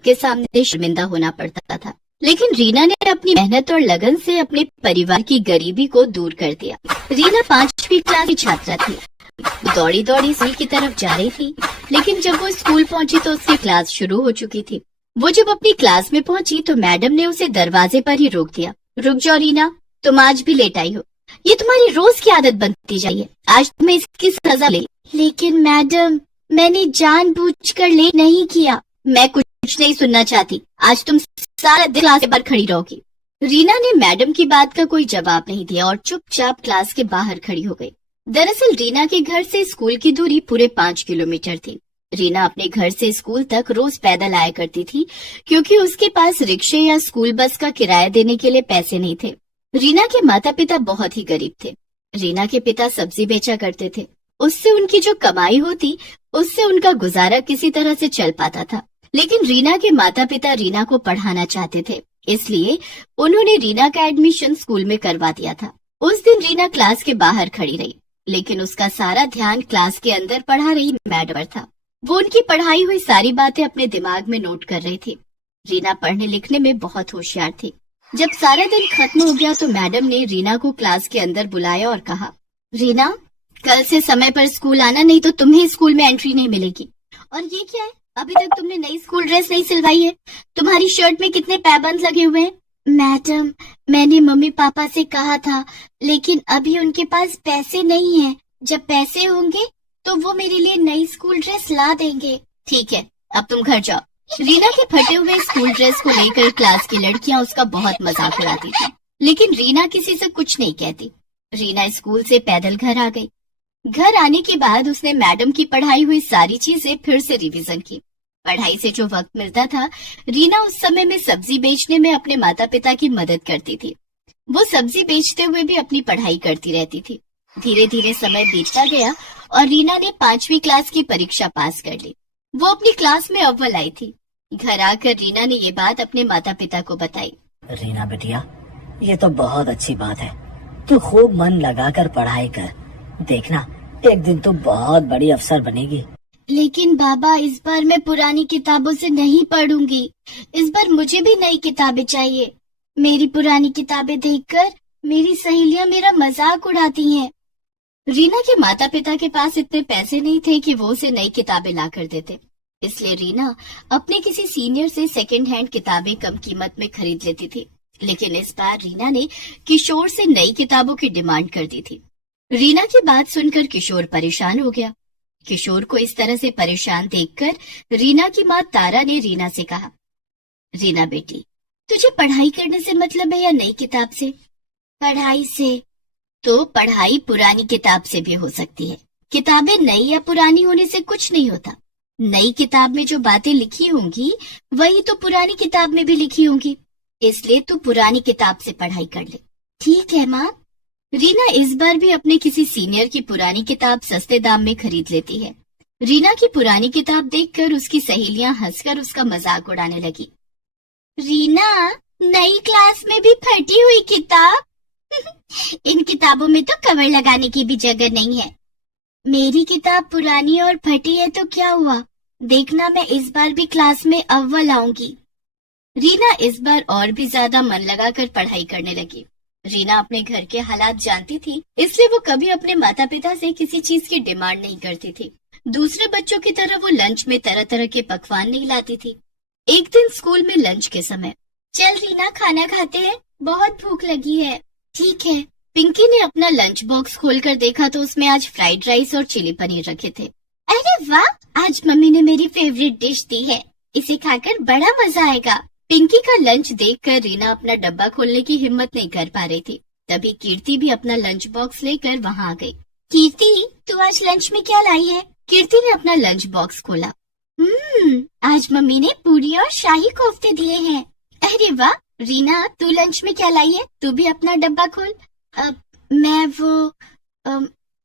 के सामने शर्मिंदा होना पड़ता था। लेकिन रीना ने अपनी मेहनत और लगन से अपने परिवार की गरीबी को दूर कर दिया। रीना 5वीं क्लास की छात्रा थी। दौड़ी दौड़ी स्कूल की तरफ जा रही थी, लेकिन जब वो स्कूल पहुंची तो उसकी क्लास शुरू हो चुकी थी। वो जब अपनी क्लास में पहुंची तो मैडम ने उसे दरवाजे पर ही रोक दिया। रुक जाओ रीना, तुम आज भी लेट आई हो। ये तुम्हारी रोज की आदत बनती जा रही है। आज तुम्हें इसकी सजा ले। लेकिन मैडम, मैंने जानबूझकर लेट नहीं किया। मैं कुछ नहीं सुनना चाहती। आज तुम सारा दिन क्लास के बाहर खड़ी रहोगी। रीना ने मैडम की बात का कोई जवाब नहीं दिया और चुपचाप क्लास के बाहर खड़ी हो गई। दरअसल रीना के घर से स्कूल की दूरी पूरे 5 किलोमीटर थी। रीना अपने घर से स्कूल तक रोज पैदल आया करती थी, क्योंकि उसके पास रिक्शे या स्कूल बस का किराया देने के लिए पैसे नहीं थे। रीना के माता पिता बहुत ही गरीब थे। रीना के पिता सब्जी बेचा करते थे। उससे उनकी जो कमाई होती, उससे उनका गुजारा किसी तरह से चल पाता था। लेकिन रीना के माता पिता रीना को पढ़ाना चाहते थे, इसलिए उन्होंने रीना का एडमिशन स्कूल में करवा दिया था। उस दिन रीना क्लास के बाहर खड़ी रही, लेकिन उसका सारा ध्यान क्लास के अंदर पढ़ा रही मैडम पर था। वो उनकी पढ़ाई हुई सारी बातें अपने दिमाग में नोट कर रही थी। रीना पढ़ने लिखने में बहुत होशियार थी। जब सारा दिन खत्म हो गया तो मैडम ने रीना को क्लास के अंदर बुलाया और कहा, रीना, कल से समय पर स्कूल आना, नहीं तो तुम्हें स्कूल में एंट्री नहीं मिलेगी। और ये क्या है, अभी तक तुमने नई स्कूल ड्रेस नहीं सिलवाई है। तुम्हारी शर्ट में कितने पैबंद लगे हुए हैं। मैडम, मैंने मम्मी पापा से कहा था, लेकिन अभी उनके पास पैसे नहीं हैं। जब पैसे होंगे तो वो मेरे लिए नई स्कूल ड्रेस ला देंगे। ठीक है, अब तुम घर जाओ। रीना के फटे हुए स्कूल ड्रेस को लेकर क्लास की लड़कियां उसका बहुत मजाक उड़ाती थी, लेकिन रीना किसी से कुछ नहीं कहती। रीना स्कूल से पैदल घर आ गई। घर आने के बाद उसने मैडम की पढ़ाई हुई सारी चीजें फिर से रिवीजन की। पढ़ाई से जो वक्त मिलता था, रीना उस समय में सब्जी बेचने में अपने माता पिता की मदद करती थी। वो सब्जी बेचते हुए भी अपनी पढ़ाई करती रहती थी। धीरे धीरे समय बीतता गया और रीना ने 5वीं क्लास की परीक्षा पास कर ली। वो अपनी क्लास में अव्वल आई थी। घर आकर रीना ने ये बात अपने माता पिता को बताई। रीना बेटिया, ये तो बहुत अच्छी बात है। तू खूब मन लगाकर पढ़ाई कर। देखना, एक दिन तू बहुत बड़ी अफसर बनेगी। लेकिन बाबा, इस बार मैं पुरानी किताबों से नहीं पढ़ूंगी। इस बार मुझे भी नई किताबें चाहिए। मेरी पुरानी किताबें देखकर मेरी सहेलियां मेरा मजाक उड़ाती हैं। रीना के माता पिता के पास इतने पैसे नहीं थे कि वो उसे नई किताबें ला कर देते, इसलिए रीना अपने किसी सीनियर से सेकंड हैंड किताबें कम कीमत में खरीद लेती थी। लेकिन इस बार रीना ने किशोर से नई किताबों की डिमांड कर दी थी। रीना की बात सुनकर किशोर परेशान हो गया। किशोर को इस तरह से परेशान देखकर रीना की माँ तारा ने रीना से कहा, रीना बेटी, तुझे पढ़ाई करने से मतलब है या नई किताब से? पढ़ाई से। तो पढ़ाई पुरानी किताब से भी हो सकती है। किताबें नई या पुरानी होने से कुछ नहीं होता। नई किताब में जो बातें लिखी होंगी वही तो पुरानी किताब में भी लिखी होंगी, इसलिए तू पुरानी किताब से पढ़ाई कर ले। ठीक है माँ। रीना इस बार भी अपने किसी सीनियर की पुरानी किताब सस्ते दाम में खरीद लेती है। रीना की पुरानी किताब देखकर उसकी सहेलियां हंसकर उसका मजाक उड़ाने लगी। रीना, नई क्लास में भी फटी हुई किताब? इन किताबों में तो कवर लगाने की भी जगह नहीं है। मेरी किताब पुरानी और फटी है तो क्या हुआ? देखना, मैं इस बार भी क्लास में अव्वल आऊंगी। रीना इस बार और भी ज्यादा मन लगाकर पढ़ाई करने लगी। रीना अपने घर के हालात जानती थी, इसलिए वो कभी अपने माता पिता से किसी चीज की डिमांड नहीं करती थी। दूसरे बच्चों की तरह वो लंच में तरह तरह के पकवान नहीं लाती थी। एक दिन स्कूल में लंच के समय, चल रीना, खाना खाते हैं, बहुत भूख लगी है। ठीक है। पिंकी ने अपना लंच बॉक्स खोलकर देखा तो उसमें आज फ्राइड राइस और चिली पनीर रखे थे। अरे वाह, आज मम्मी ने मेरी फेवरेट डिश दी है, इसे खाकर बड़ा मजा आएगा। पिंकी का लंच देखकर रीना अपना डब्बा खोलने की हिम्मत नहीं कर पा रही थी। तभी कीर्ति भी अपना लंच बॉक्स लेकर वहाँ आ गई। कीर्ति, तू आज लंच में क्या लाई है? कीर्ति ने अपना लंच बॉक्स खोला। आज मम्मी ने पूरी और शाही कोफ्ते दिए हैं। अरे वाह। रीना, तू लंच में क्या लाई है? तू भी अपना डब्बा खोल।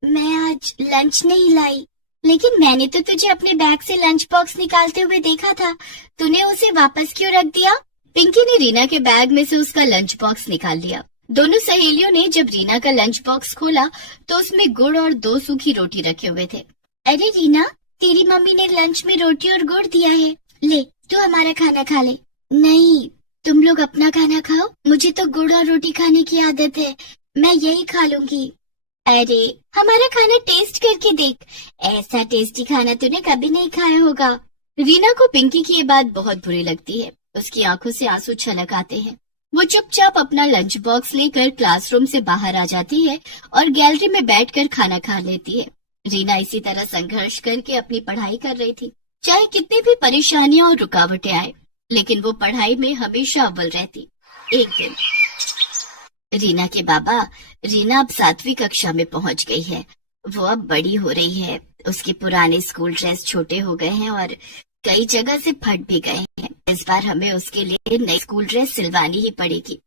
मैं आज लंच नहीं लाई, लेकिन मैंने तो तुझे अपने बैग से लंच बॉक्स निकालते हुए देखा था। तूने उसे वापस क्यों रख दिया? पिंकी ने रीना के बैग में से उसका लंच बॉक्स निकाल लिया। दोनों सहेलियों ने जब रीना का लंच बॉक्स खोला तो उसमें गुड़ और 2 सूखी रोटी रखे हुए थे। अरे रीना, तेरी मम्मी ने लंच में रोटी और गुड़ दिया है, ले तू हमारा खाना खा ले। नहीं, तुम लोग अपना खाना खाओ, मुझे तो गुड़ और रोटी खाने की आदत है, मैं यही खा लूंगी। अरे हमारा खाना टेस्ट करके देख, ऐसा टेस्टी खाना तूने कभी नहीं खाया होगा। रीना को पिंकी की ये बात बहुत बुरी लगती है। उसकी आंखों से आंसू छलक आते हैं। वो चुपचाप अपना लंच बॉक्स लेकर क्लासरूम से बाहर आ जाती है और गैलरी में बैठकर खाना खा लेती है। रीना इसी तरह संघर्ष करके अपनी पढ़ाई कर रही थी। चाहे कितनी भी परेशानियां और रुकावटें आए, लेकिन वो पढ़ाई में हमेशा अव्वल रहती। एक दिन रीना के बाबा, रीना अब 7वीं कक्षा में पहुंच गई है, वो अब बड़ी हो रही है, उसके पुराने स्कूल ड्रेस छोटे हो गए हैं और कई जगह से फट भी गए हैं। इस बार हमें उसके लिए नई स्कूल ड्रेस सिलवानी ही पड़ेगी।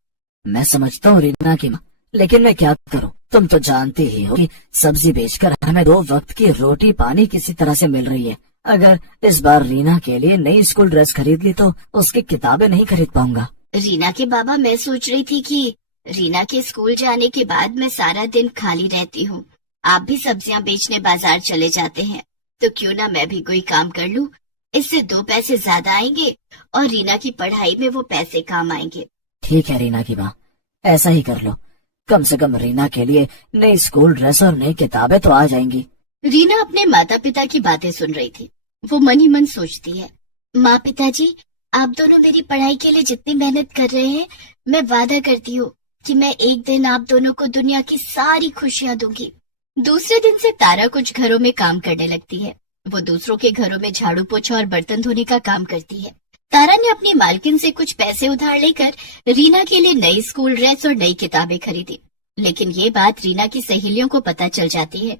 मैं समझता हूँ रीना की माँ, लेकिन मैं क्या करूँ? तुम तो जानती ही हो कि सब्जी बेचकर हमें 2 वक्त की रोटी पानी किसी तरह से मिल रही है। अगर इस बार रीना के लिए नई स्कूल ड्रेस खरीद ली तो उसकी किताबें नहीं खरीद पाऊंगा। रीना के बाबा, मैं सोच रही थी कि रीना के स्कूल जाने के बाद मैं सारा दिन खाली रहती हूँ, आप भी सब्जियां बेचने बाजार चले जाते हैं, तो क्यों ना मैं भी कोई काम कर लूँ, इससे 2 पैसे ज्यादा आएंगे और रीना की पढ़ाई में वो पैसे काम आएंगे। ठीक है रीना की माँ, ऐसा ही कर लो, कम से कम रीना के लिए नई स्कूल ड्रेस और नई किताबें तो आ जाएंगी। रीना अपने माता पिता की बातें सुन रही थी। वो मन ही मन सोचती है, माँ पिताजी, आप दोनों मेरी पढ़ाई के लिए जितनी मेहनत कर रहे हैं, मैं वादा करती हूँ कि मैं एक दिन आप दोनों को दुनिया की सारी खुशियाँ दूंगी। दूसरे दिन से तारा कुछ घरों में काम करने लगती है। वो दूसरों के घरों में झाड़ू पोछा और बर्तन धोने का काम करती है। तारा ने अपनी मालकिन से कुछ पैसे उधार लेकर रीना के लिए नई स्कूल ड्रेस और नई किताबें खरीदी। लेकिन ये बात रीना की सहेलियों को पता चल जाती है,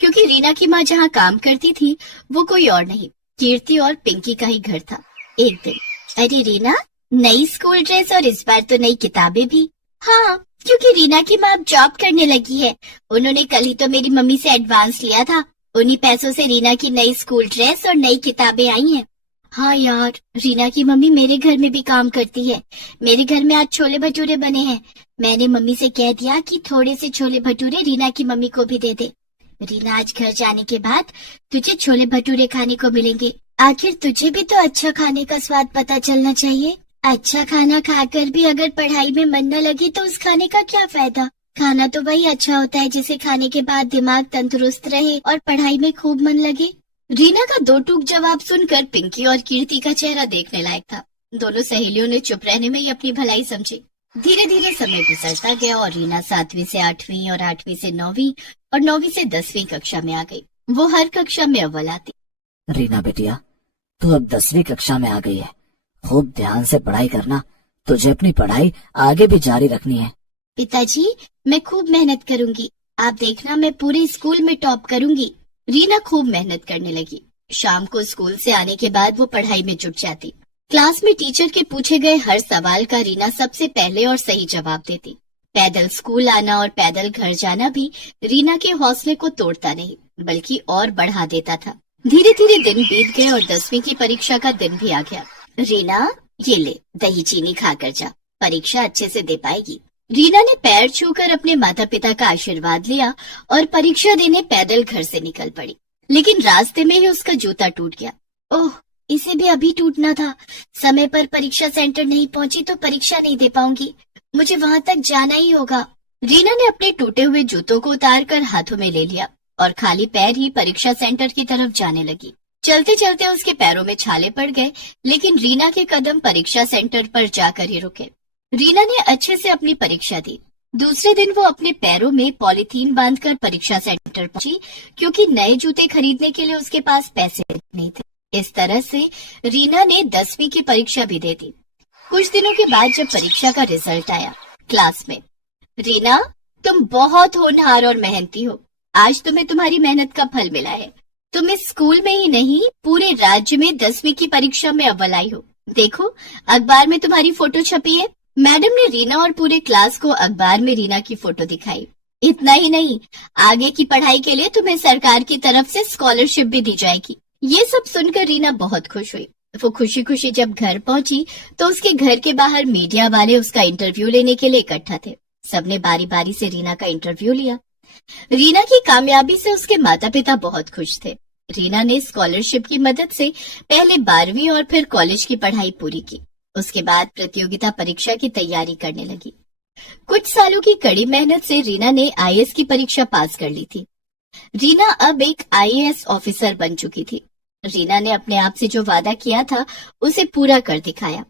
क्योंकि रीना की माँ जहाँ काम करती थी वो कोई और नहीं, कीर्ति और पिंकी का ही घर था। एक दिन, अरे रीना, नई स्कूल ड्रेस और इस बार तो नई किताबें भी। हाँ, क्योंकि रीना की माँ अब जॉब करने लगी है, उन्होंने कल ही तो मेरी मम्मी से एडवांस लिया था, उन्हीं पैसों से रीना की नई स्कूल ड्रेस और नई किताबें आई हैं। हाँ यार, रीना की मम्मी मेरे घर में भी काम करती है, मेरे घर में आज छोले भटूरे बने हैं, मैंने मम्मी से कह दिया कि थोड़े से छोले भटूरे रीना की मम्मी को भी दे दे। रीना, आज घर जाने के बाद तुझे छोले भटूरे खाने को मिलेंगे। आखिर तुझे भी तो अच्छा खाने का स्वाद पता चलना चाहिए। अच्छा खाना खाकर भी अगर पढ़ाई में मन न लगे तो उस खाने का क्या फायदा। खाना तो वही अच्छा होता है जिसे खाने के बाद दिमाग तंदुरुस्त रहे और पढ़ाई में खूब मन लगे। रीना का 2 टूक जवाब सुनकर पिंकी और कीर्ति का चेहरा देखने लायक था। दोनों सहेलियों ने चुप रहने में ही अपनी भलाई समझी। धीरे धीरे समय गुजरता गया और रीना 7वीं से 8वीं और 8वीं से 9वीं और 9वीं से 10वीं कक्षा में आ गई। वो हर कक्षा में अव्वल आती। रीना बेटिया, तू अब 10वीं कक्षा में आ गई है, खूब ध्यान से पढ़ाई करना, तुझे अपनी पढ़ाई आगे भी जारी रखनी है। पिताजी, मैं खूब मेहनत करूंगी, आप देखना मैं पूरे स्कूल में टॉप करूंगी। रीना खूब मेहनत करने लगी। शाम को स्कूल से आने के बाद वो पढ़ाई में जुट जाती। क्लास में टीचर के पूछे गए हर सवाल का रीना सबसे पहले और सही जवाब देती। पैदल स्कूल आना और पैदल घर जाना भी रीना के हौसले को तोड़ता नहीं, बल्कि और बढ़ा देता था। धीरे धीरे दिन बीत गए और 10वीं की परीक्षा का दिन भी आ गया। रीना, ये ले, दही चीनी खाकर जा, परीक्षा अच्छे से दे पाएगी। रीना ने पैर छूकर अपने माता पिता का आशीर्वाद लिया और परीक्षा देने पैदल घर से निकल पड़ी। लेकिन रास्ते में ही उसका जूता टूट गया। ओह, इसे भी अभी टूटना था। समय पर परीक्षा सेंटर नहीं पहुंची तो परीक्षा नहीं दे पाऊंगी, मुझे वहां तक जाना ही होगा। रीना ने अपने टूटे हुए जूतों को उतार कर हाथों में ले लिया और खाली पैर ही परीक्षा सेंटर की तरफ जाने लगी। चलते चलते उसके पैरों में छाले पड़ गए, लेकिन रीना के कदम परीक्षा सेंटर पर जाकर ही रुके। रीना ने अच्छे से अपनी परीक्षा दी। दूसरे दिन वो अपने पैरों में पॉलीथीन बांधकर परीक्षा सेंटर पहुंची, क्योंकि नए जूते खरीदने के लिए उसके पास पैसे नहीं थे। इस तरह से रीना ने 10वीं की परीक्षा भी दे दी। कुछ दिनों के बाद जब परीक्षा का रिजल्ट आया, क्लास में, रीना, तुम बहुत होनहार और मेहनती हो, आज तुम्हें तुम्हारी मेहनत का फल मिला है। तुम इस स्कूल में ही नहीं, पूरे राज्य में 10वीं की परीक्षा में अव्वल आई हो। देखो, अखबार में तुम्हारी फोटो छपी है। मैडम ने रीना और पूरे क्लास को अखबार में रीना की फोटो दिखाई। इतना ही नहीं, आगे की पढ़ाई के लिए तुम्हें सरकार की तरफ से स्कॉलरशिप भी दी जाएगी। ये सब सुनकर रीना बहुत खुश हुई। वो खुशी खुशी जब घर पहुंची तो उसके घर के बाहर मीडिया वाले उसका इंटरव्यू लेने के लिए इकट्ठा थे। सबने बारी बारी से रीना का इंटरव्यू लिया। रीना की कामयाबी से उसके माता पिता बहुत खुश थे, रीना ने स्कॉलरशिप की मदद से पहले 12वीं और फिर कॉलेज की पढ़ाई पूरी की। उसके बाद प्रतियोगिता परीक्षा की तैयारी करने लगी। कुछ सालों की कड़ी मेहनत से रीना ने आईएएस की परीक्षा पास कर ली थी। रीना अब एक आईएएस ऑफिसर बन चुकी थी। रीना ने अपने आप से जो वादा किया था उसे पूरा कर दिखाया।